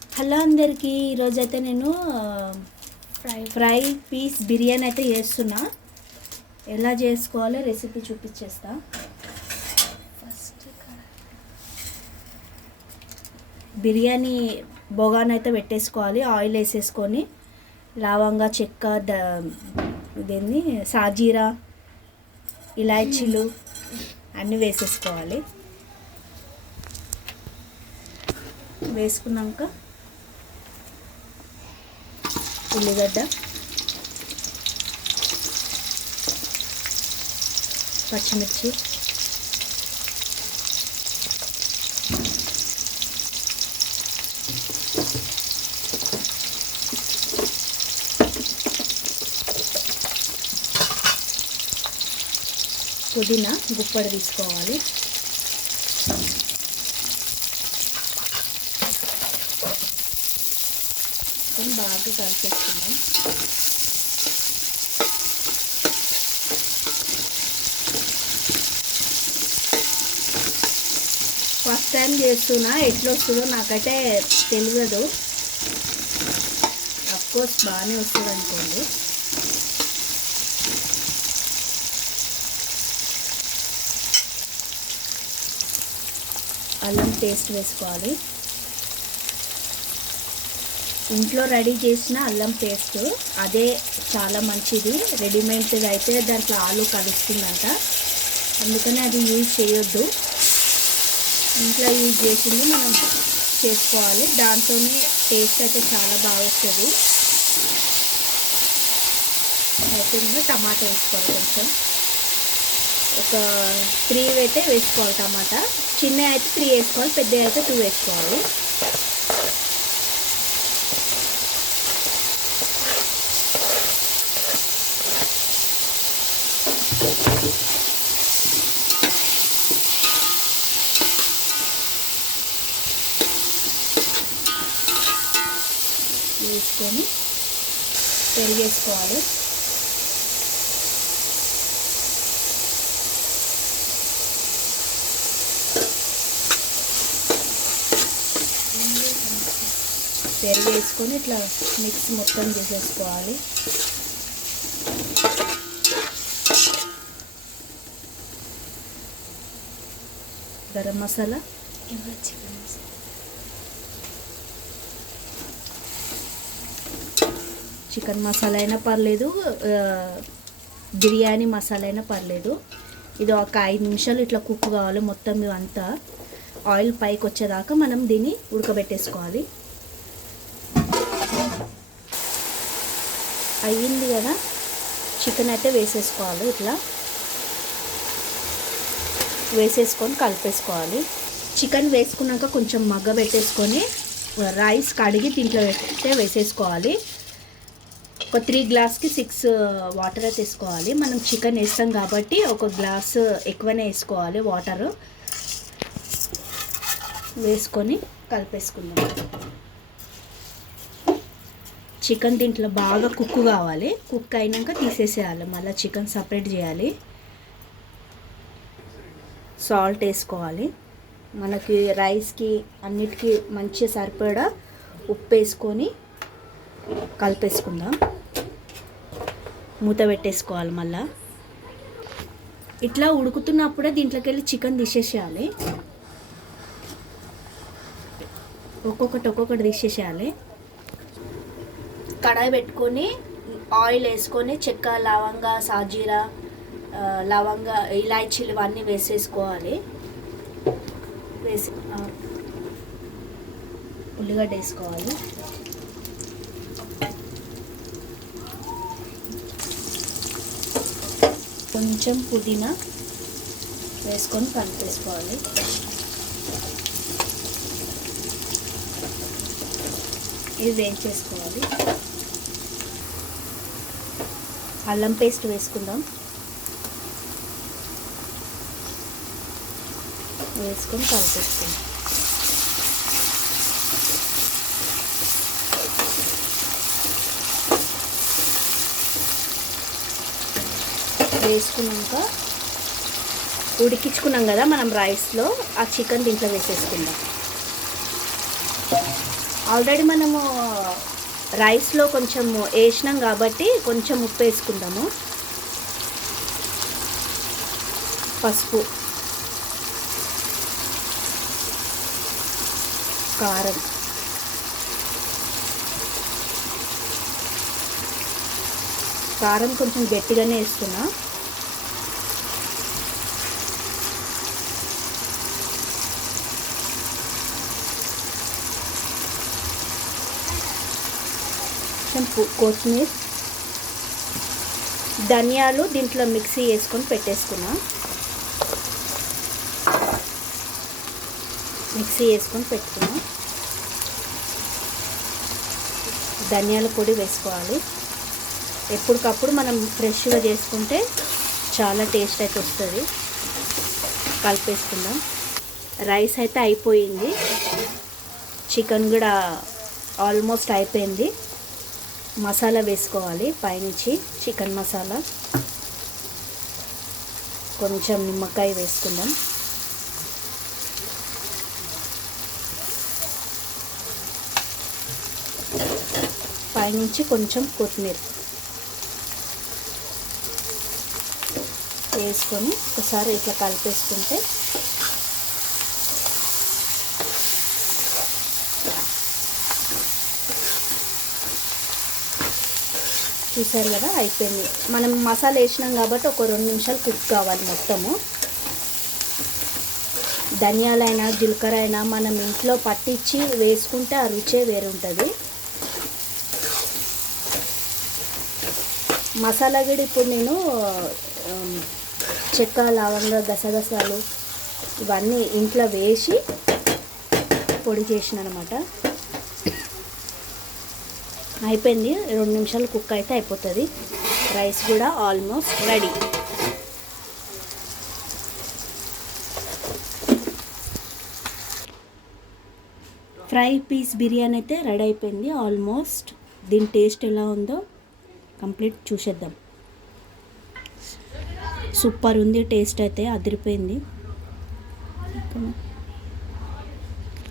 Hello అందరికీ ఈరోజు అయితే నేను ఫ్రై ఫ్రై పీస్ బిర్యానీ అయితే చేస్తున్నా. ఎలా చేసుకోవాలో రెసిపీ చూపించేస్తా. ఫస్ట్ బిర్యానీ బొగాన్ అయితే పెట్టేసుకోవాలి ఆయిల్ వేసేసుకొని. లవంగా చెక్క ద ఇదేంది సాజీరా ఇలాచీలు అన్నీ వేసేసుకోవాలి. వేసుకున్నాక ఉల్లిగడ్డ. పచ్చిమిర్చి. పుదీనా గుప్పడి తీసుకోవాలి కొంచెం బాగా కలిపేస్తున్నాం ఫస్ట్ టైం చేస్తున్నా ఎట్లా వస్తుందో నాకైతే తెలియదు. అఫ్కోర్స్ బాగానే వస్తుంది అనుకోండి. అల్లం పేస్ట్ వేసుకోవాలి. ఇంట్లో రెడీ చేసిన అల్లం పేస్ట్ అదే చాలా మంచిది. రెడీమేడ్ అయితే దాంట్లో ఆలు కలుస్తుందంట. అందుకని అది యూజ్ చేయొద్దు. ఇంట్లో యూజ్ చేసింది మనం చేసుకోవాలి. దాంతోనే టేస్ట్ అయితే చాలా బాగా వస్తుంది. అయితే ఇంకా టమాటా వేసుకోవాలి కొంచెం. ఒక త్రీ అయితే వేసుకోవాలి టమాటా. చిన్న అయితే త్రీ వేసుకోవాలి పెద్ద అయితే టూ వేసుకోవాలి. వేసుకొని పెరిగేసుకోవాలి పెరిగేసుకొని వేసుకొని ఇట్లా మిక్స్ మొత్తం చేసేసుకోవాలి. గరం మసాలా. చికెన్ మసాలా. చికెన్ మసాలా అయినా పర్లేదు బిర్యానీ మసాలా అయినా పర్లేదు. ఇది ఒక ఐదు నిమిషాలు ఇట్లా కుక్ కావాలి మొత్తం ఇవంతా. ఆయిల్ పైకి వచ్చేదాకా మనం దీన్ని ఉడకబెట్టేసుకోవాలి. అయ్యింది కదా? చికెన్ అయితే వేసేసుకోవాలి ఇట్లా. వేసేసుకొని కలిపేసుకోవాలి. చికెన్ వేసుకున్నాక కొంచెం మగ్గ పెట్టేసుకొని రైస్ కడిగి దీంట్లో పెడితే వేసేసుకోవాలి. ఒక త్రీ గ్లాస్కి సిక్స్ వాటర్ అయితే మనం చికెన్ వేస్తాం కాబట్టి ఒక గ్లాస్ ఎక్కువనే వేసుకోవాలి వాటర్. వేసుకొని కలిపేసుకుందాం. చికెన్ దీంట్లో బాగా కుక్ కావాలి. కుక్ అయినాక తీసేసేయాలి. మళ్ళీ చికెన్ సపరేట్ చేయాలి. సాల్ట్ వేసుకోవాలి. మనకి రైస్కి అన్నిటికీ మంచిగా సరిపడా ఉప్పు వేసుకొని కలిపేసుకుందాం. మూత పెట్టేసుకోవాలి మళ్ళా. ఇట్లా ఉడుకుతున్నప్పుడే దీంట్లోకి వెళ్ళి చికెన్ తీసేసేయాలి. ఒక్కొక్కటి ఒక్కొక్కటి తీసేసేయాలి. కడాయి పెట్టుకొని ఆయిల్ వేసుకొని చెక్క లవంగా సాజీరా లవంగా ఇలాచీలు ఇవన్నీ వేసేసుకోవాలి. వేసి ఉల్లిగడ్డ వేసుకోవాలి. కొంచెం పుదీనా వేసుకొని కలిపేసుకోవాలి. ఇది వేయించేసుకోవాలి. అల్లం పేస్ట్ వేసుకుందాం. వేసుకొని కలిపేసుకుందాం వేసుకున్నాక ఉడికించుకున్నాం కదా మనం రైస్లో ఆ చికెన్ దీంట్లో వేసేసుకుందాం. ఆల్రెడీ మనము రైస్లో కొంచెం వేసినాం కాబట్టి కొంచెం ఉప్పు వేసుకుందాము. పసుపు. కారం. కారం కొంచెం గట్టిగానే వేస్తున్నా. కొంచెం కొత్తిమీర ధనియాలు దీంట్లో మిక్సీ వేసుకొని పెట్టేసుకున్నా. మిక్సీ వేసుకొని పెట్టుకున్నాం. ధనియాల పొడి వేసుకోవాలి. ఎప్పటికప్పుడు మనం ఫ్రెష్గా చేసుకుంటే చాలా టేస్ట్ అయితే వస్తుంది. కలిపేసుకుందాం. రైస్ అయితే అయిపోయింది. చికెన్ కూడా ఆల్మోస్ట్ అయిపోయింది. మసాలా వేసుకోవాలి పైనుంచి చికెన్ మసాలా. కొంచెం నిమ్మకాయ వేసుకుందాం. పైనుంచి కొంచెం కొత్తిమీర వేసుకొని ఒకసారి ఇట్లా కలిపేసుకుంటే చూసారు కదా అయిపోయింది. మనం మసాలా వేసినాం కాబట్టి ఒక రెండు నిమిషాలు కుక్ కావాలి మొత్తము. ధనియాలైనా జీలకర్ర అయినా మనం ఇంట్లో పట్టించి వేసుకుంటే ఆ రుచే వేరు మసాలా కూడా ఇప్పుడు నేను చెక్క లవంగ గసగసాలు ఇవన్నీ ఇంట్లో వేసి పొడి చేసిన అనమాట అయిపోయింది. రెండు నిమిషాలు కుక్ అయితే అయిపోతుంది. రైస్ కూడా almost ready. Fry piece biryani అయితే రెడీ అయిపోయింది. ఆల్మోస్ట్ దీని టేస్ట్ ఎలా ఉందో కంప్లీట్ చూసేద్దాం. సూపర్ ఉంది టేస్ట్ అయితే అదిరిపోయింది.